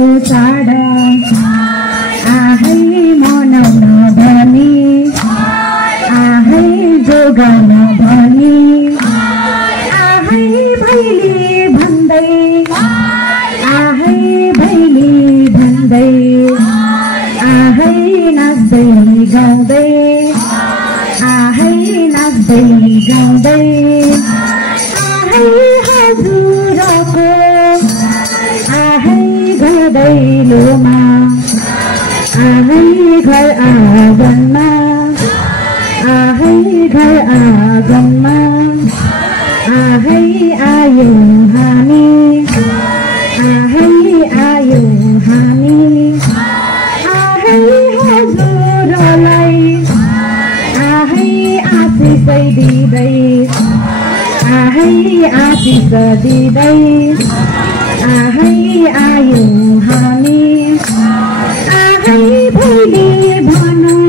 ठुलो चाड आहै मनाउन भनी आहै जोगाउन भनी आहै भैली भन्दै आहै भैली भन्दै आहै नाच्दै गाउँदै आहै नाच्दै गाउँदै आहै हजुरको आहै घर दैलोमा आहै घर आँगनमा आहै घर आँगनमा आहै आयौँ हामी आहै आयौँ हामी आहै हजुरलाई आहै आशिषै दिँदै आहै आशिष दिँदै आहै आयौँ हामी आहै भैली भनौँ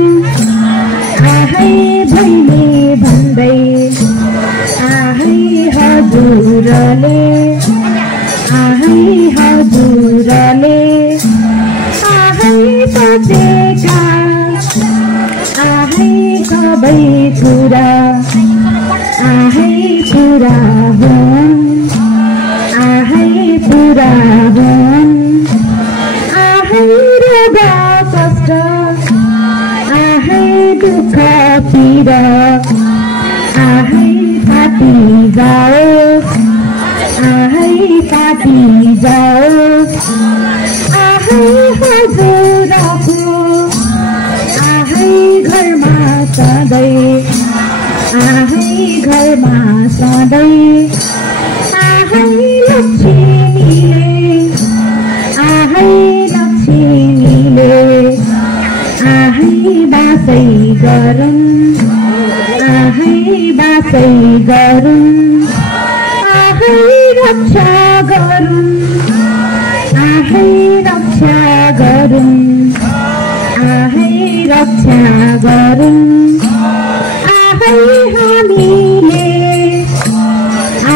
आहै भैली भन्दै आहै हजुरले आहै हजुरले आहै सोचेका आहै सबै कुरा आहै पुरा हुन् आहै पुरा हुन् आहै रोग कष्ट आहै दुःख पीडा आहै फाटी जाओस् आहै फाटी जाओस् आहै हजुरको आहै घरमा सधैँ आहै घरमा सधैँ आहै लक्ष्मीले आहै लक्ष्मीले आहै बासै गरुन् आहै बासै गरुन् आहै रक्षा गरुन् आहै रक्षा गरुन् आहै रक्षा गरुन् आहै हामीले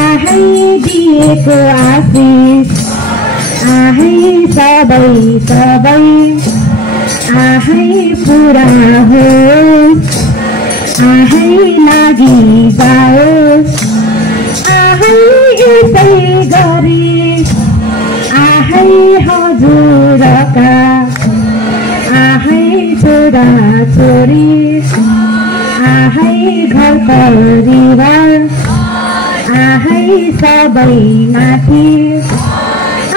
आहै दिएको आशिष आहै सबै सबै आहै पुरा होस् आहै लागि जाओस् आहै यसै गरी आहै हजुरका आहै छोरा छोरी आहै घर परिवार आहै सबै माथि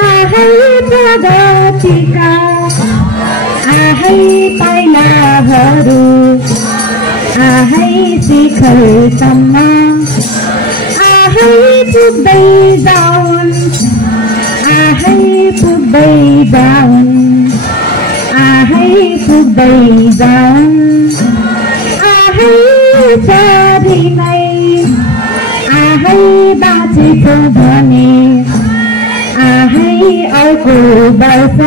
आहै प्रगतिका आहै पाइलाहरू आहै शिखरसम्म आहै पुग्दै जाउन् आहै पुग्दै जाउन् आहै पुग्दै जाउन् आहै चारिमै आहै बाँचेको भने आहै अर्को वर्ष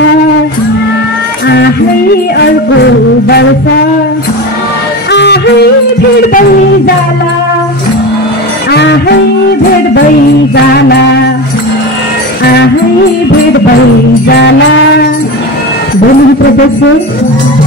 आहै अर्को वर्ष आहै भेट्दै जाला आहै भेट्दै जाला आहै भेट्दै जाला। बोल्नु प्रत्यक्ष